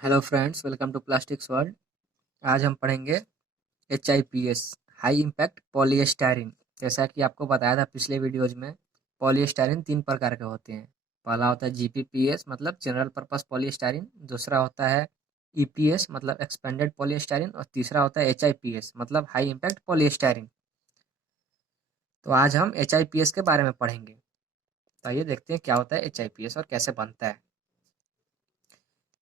Hello friends, welcome to plastics world. आज हम पढ़ेंगे HIPS, हाई इम्पैक्ट पॉलीस्टायरीन। जैसा कि आपको बताया था पिछले वीडियोज में, पॉलीस्टायरीन 3 प्रकार के होते हैं। पहला होता है GPPS मतलब जनरल पर्पस पॉलीस्टायरीन, दूसरा होता है EPS मतलब एक्सपेंडेड पॉलीस्टायरीन, और तीसरा होता है HIPS मतलब हाई इम्पैक्ट पॉलीस्टायरीन। तो आज हम HIPS के बारे में पढ़ेंगे। तो आइए देखते हैं क्या होता है HIPS और कैसे बनता है।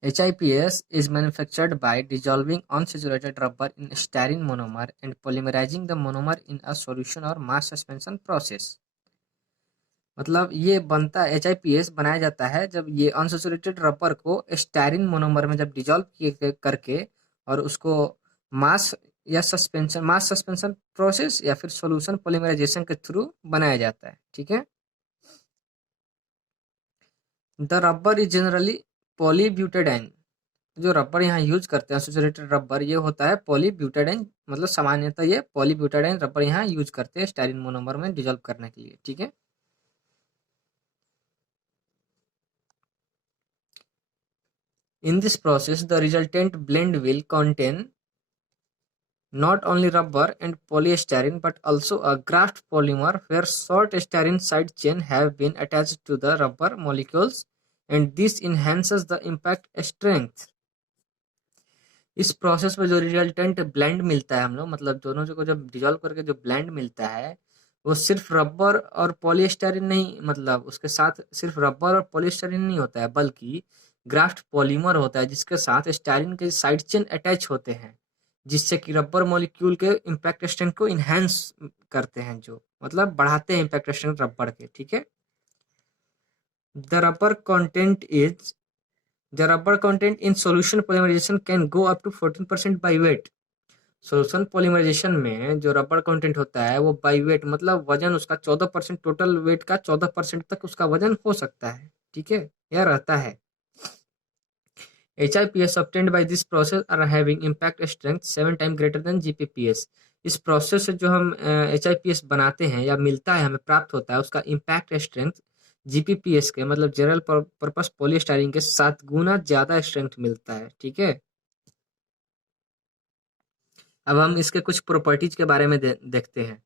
HIPS is manufactured by dissolving unsaturated rubber in styrene monomer and polymerizing the monomer in a solution or mass suspension process। मतलब ये बनता HIPS बनाया जाता है जब ये अनसैचुरेटेड रबर को स्टायरीन मोनोमर में जब डिजोल्व किए करके और उसको मास मास सस्पेंशन प्रोसेस या फिर सॉल्यूशन पॉलीमराइजेशन के थ्रू बनाया जाता है। ठीक है। The rubber is generally polybutadiene. जो रबर यहाँ यूज करते हैं अनसैचुरेटेड रबर, ये होता है पॉलीब्यूटेडाइन, मतलब सामान्यतः ये पॉलीब्यूटेडाइन रबर यहाँ यूज करते हैं स्टायरीन मोनोमर में डिजोल्व करने के लिए। ठीक है। In this process the resultant blend will contain not only rubber and polystyrene but also a graft polymer where short styrene side chain have been attached to the rubber molecules, and this enhances the impact strength। इस process में जो resultant blend मिलता है हम लोग, मतलब दोनों को जब डिजोल्व करके जो ब्लेंड मिलता है, वो सिर्फ रबर और पॉलीस्टायरीन नहीं, मतलब उसके साथ सिर्फ रबर और पॉलीस्टायरीन नहीं होता है, बल्कि ग्राफ्ट पॉलीमर होता है जिसके साथ स्टायरीन के साइड चेन अटैच होते हैं, जिससे कि रबर मॉलिक्यूल के इम्पैक्ट स्ट्रेंथ को इनहेंस करते हैं, जो मतलब बढ़ाते हैं इम्पैक्ट स्ट्रेंथ रबर के। ठीक है। The rubber content is The rubber content in solution polymerization can go up to 14% by weight। Solution polymerisation में जो रबर कंटेंट होता है वो बाई वेट, मतलब वजन उसका 14%, टोटल वेट का 14% तक उसका वजन हो सकता है। ठीक है, यह रहता है। HIPS obtained by this process are having impact strength 7 time greater than GPPS। इस प्रोसेस से जो हम HIPS बनाते हैं या मिलता है, हमें प्राप्त होता है, उसका इम्पैक्ट स्ट्रेंथ GPPS के मतलब जनरल पर्पस पॉलीस्टायरीन के 7 गुना ज्यादा स्ट्रेंथ मिलता है। ठीक है। अब हम इसके कुछ प्रॉपर्टीज के बारे में देखते हैं।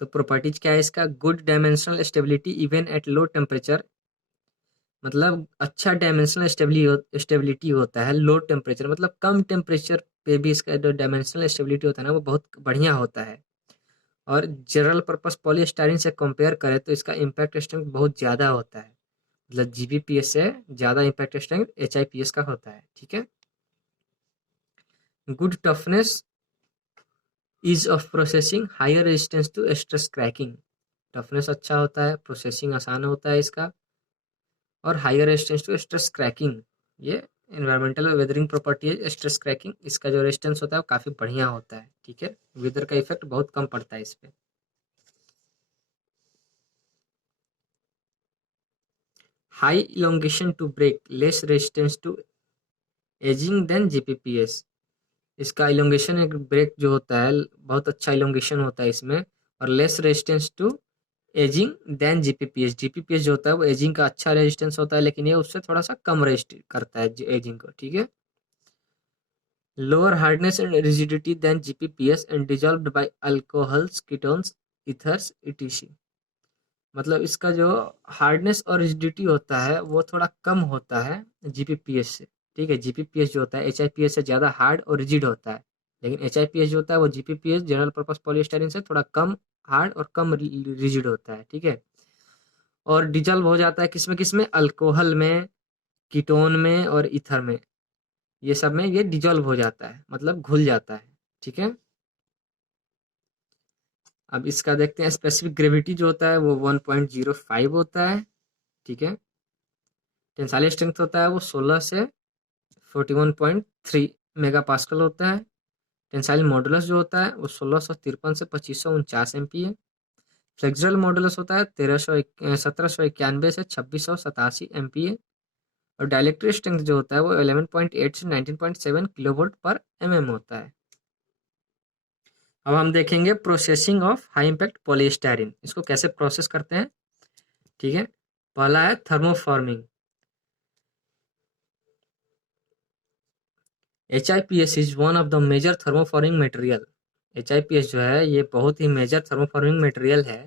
तो प्रॉपर्टीज क्या है इसका? Good dimensional stability even at low temperature, मतलब अच्छा डायमेंशनल स्टेबिलिटी होता है लो टेम्परेचर, मतलब कम टेम्परेचर पे भी इसका जो डायमेंशनल स्टेबिलिटी होता है ना, वो बहुत बढ़िया होता है। और जनरल पर्पस पॉलीस्टायरीन से कंपेयर करें तो इसका इम्पैक्ट स्ट्रेंथ बहुत ज़्यादा होता है, मतलब GPPS से ज़्यादा इम्पैक्ट स्ट्रेंथ HIPS का होता है। ठीक है। Good toughness ease of processing, higher resistance to stress cracking. Toughness अच्छा होता है, प्रोसेसिंग आसान होता है इसका, और higher resistance to stress cracking. ये एनवायरमेंटल वेदरिंग प्रॉपर्टी है। स्ट्रेस क्रैकिंग, इसका जो रेजिस्टेंस होता है वो काफ़ी बढ़िया होता है। ठीक है, वेदर का इफेक्ट बहुत कम पड़ता है इस पे। High elongation to break, less resistance to ageing than GPPS। इसका इलोंगेशन एक ब्रेक जो होता है बहुत अच्छा इलोंगेशन होता है इसमें, और less resistance to ageing than GPPS। GPPS जो होता है वो एजिंग का अच्छा रेजिस्टेंस होता है, लेकिन ये उससे थोड़ा सा कम रेजिस्ट करता है एजिंग को। ठीक है। Lower hardness and rigidity than GPPS and dissolved by alcohols, ketones, ethers, etc। मतलब इसका जो हार्डनेस और रिजिडिटी होता है वो थोड़ा कम होता है GPPS से। ठीक है। GPPS जो होता है HIPS से ज़्यादा हार्ड और रिजिड होता है, लेकिन HIPS जो होता है वो GPPS जनरल पर्पस पॉलीस्टायरीन से थोड़ा कम हार्ड और कम रिजिड होता है। ठीक है। और डिजल्व हो जाता है किसमें किसमें? अल्कोहल में, कीटोन में और ईथर में। ये सब में ये डिजॉल्व हो जाता है, मतलब घुल जाता है। ठीक है। अब इसका देखते हैं स्पेसिफिक ग्रेविटी जो होता है वो 1.05 होता है। ठीक है। टेंसाइल स्ट्रेंथ होता है वो 16 से 41.3 मेगा पास्कल होता है। टेंसाइल मॉडुलस जो होता है वो 1653 से 2549 MPa। फ्लेक्सुरल मॉडुलस होता है 1791 से 2687 MPa। और डाइलेक्ट्रिक स्ट्रेंथ जो होता है वो 11.8 से 19.7 किलोवोल्ट पर mm होता है। अब हम देखेंगे processing of high impact polystyrene, इसको कैसे प्रोसेस करते हैं। ठीक है। पहला है thermoforming. HIPS is one of the major thermoforming material. HIPS जो है ये बहुत ही मेजर थर्मोफॉर्मिंग मटेरियल है।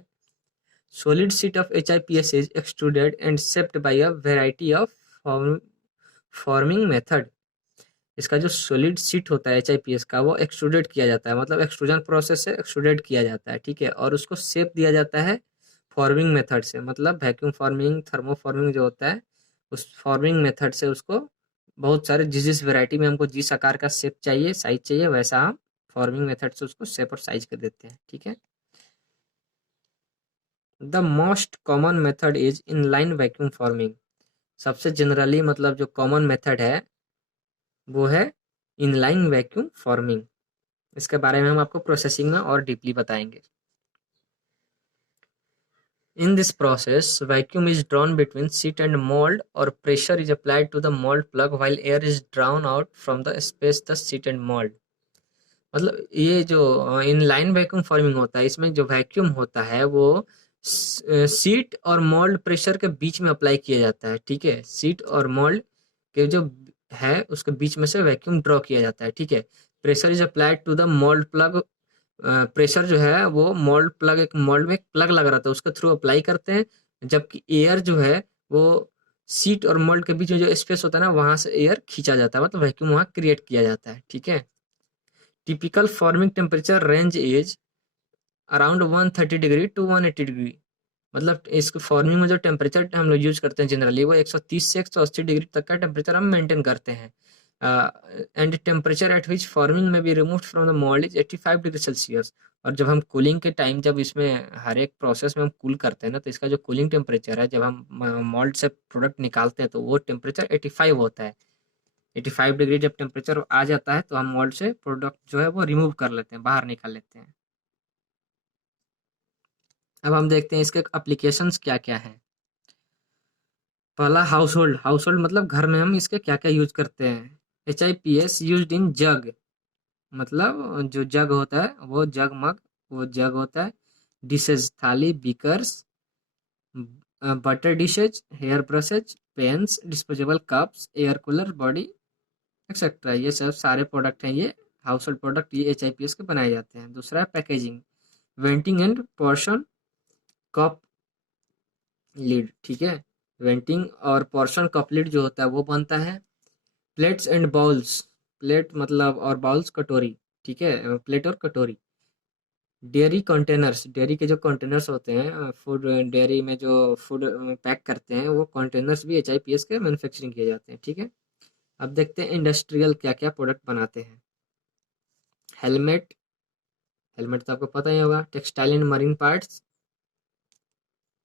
Solid sheet of HIPS is extruded and shaped by a variety of forming method। इसका जो सॉलिड शीट होता है HIPS का वो एक्सट्रूडेड किया जाता है, मतलब एक्सट्रूजन प्रोसेस से एक्सट्रूडेड किया जाता है, ठीक है, और उसको शेप दिया जाता है फॉर्मिंग मेथड से, मतलब वैक्यूम फॉर्मिंग, थर्मोफॉर्मिंग जो होता है उस फॉर्मिंग मेथड से उसको बहुत सारे जिस वैरायटी में हमको जिस आकार का शेप चाहिए, साइज चाहिए, वैसा हम फॉर्मिंग मेथड से उसको शेप और साइज कर देते हैं, ठीक है। The most common method is inline vacuum forming. सबसे जनरली मतलब जो कॉमन मेथड है वो है इनलाइन वैक्यूम फॉर्मिंग। इसके बारे में हम आपको प्रोसेसिंग में और डीपली बताएंगे। In this process, vacuum is drawn between sheet and mold or pressure is applied to the mold plug while air is drawn out from the space the sheet and mold। मतलब ये जो inline vacuum forming होता है इसमें जो vacuum होता है वो सीट और मोल्ड प्रेशर के बीच में अप्लाई किया जाता है, ठीक है। सीट और मोल्ड के जो है उसके बीच में से वैक्यूम ड्रॉ किया जाता है, ठीक है। Pressure is applied to the mould plug. Pressure जो है वो मोल्ड प्लग, एक मोल्ड में एक प्लग लगा रहता है उसके थ्रू अप्लाई करते हैं, जबकि एयर जो है वो सीट और मोल्ड के बीच में जो स्पेस होता है ना वहां से एयर खींचा जाता है, मतलब वैक्यूम वहां क्रिएट किया जाता है, ठीक है। Typical forming temperature range is around 130 degree to 180 degree. मतलब इसको फॉर्मिंग में जो टेम्परेचर हम लोग यूज करते हैं जनरली वो 130 से 180 डिग्री तक का टेम्परेचर हम मेंटेन करते हैं। And temperature at which forming may be removed from the mould is 85 degree Celsius. और जब हम कूलिंग के टाइम जब इसमें हर एक प्रोसेस में हम कूल करते हैं ना तो इसका जो कूलिंग टेम्परेचर है जब हम मोल्ड से प्रोडक्ट निकालते हैं तो वो टेम्परेचर 85 होता है। 85 डिग्री जब टेम्परेचर आ जाता है तो हम मोल्ड से प्रोडक्ट जो है वो रिमूव कर लेते हैं, बाहर निकाल लेते हैं। अब हम देखते हैं इसके एप्लीकेशंस क्या क्या हैं। पहला हाउस होल्ड मतलब घर में हम इसके क्या क्या यूज करते हैं। HIPS यूज्ड इन जग, मतलब जो जग होता है वो जग मग, वो जग होता है। Dishes thali, beakers, butter dishes, hair brushes, pens, disposable cups, air cooler, body etcetera, ये सब सारे प्रोडक्ट हैं, ये हाउस होल्ड प्रोडक्ट ये HIPS के बनाए जाते हैं। दूसरा है packaging, venting and portion cup lid, ठीक है। वेंटिंग और पोर्शन कप लिड जो होता है वो बनता है। प्लेट्स एंड बाउल्स, प्लेट मतलब और बाउल्स कटोरी, ठीक है, प्लेट और कटोरी। डेयरी कंटेनर्स, डेयरी के जो कंटेनर्स होते हैं फूड, डेयरी में जो फूड पैक करते हैं वो कंटेनर्स भी HIPS के मैन्युफैक्चरिंग किए जाते हैं, ठीक है। अब देखते हैं इंडस्ट्रियल क्या क्या प्रोडक्ट बनाते हैं। हेलमेट, हेलमेट तो आपको पता ही होगा। Textile and marine parts,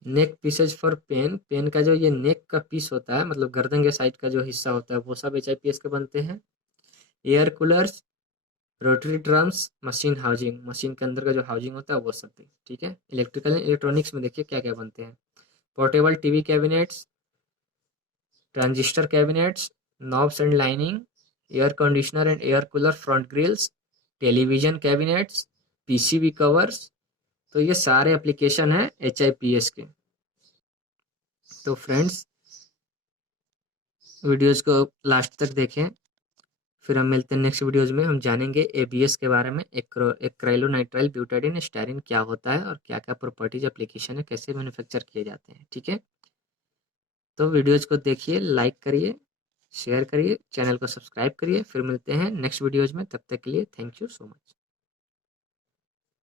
neck pieces for pen, pen का जो ये नेक का पीस होता है मतलब गर्दन के साइड का जो हिस्सा होता है वो सब HIPS के बनते हैं। Air coolers, rotary drums, machine housing, machine के अंदर का जो हाउसिंग होता है वो सब भी, ठीक है। इलेक्ट्रिकल एंड इलेक्ट्रॉनिक्स में देखिए क्या क्या बनते हैं। Portable TV cabinets, transistor cabinets, knobs and lining, air conditioner and air cooler front grills, television cabinets, PCB covers. तो ये सारे एप्लीकेशन हैं HIPS के। तो फ्रेंड्स वीडियोज़ को लास्ट तक देखें, फिर हम मिलते हैं नेक्स्ट वीडियोज़ में। हम जानेंगे ABS के बारे में, एक्राइलोनाइट्राइल ब्यूटाडीन स्टायरीन क्या होता है और क्या क्या प्रॉपर्टीज एप्लीकेशन है, कैसे मैन्युफैक्चर किए जाते हैं, ठीक है। तो वीडियोज़ को देखिए, लाइक करिए, शेयर करिए, चैनल को सब्सक्राइब करिए। फिर मिलते हैं नेक्स्ट वीडियोज़ में, तब तक के लिए थैंक यू सो मच।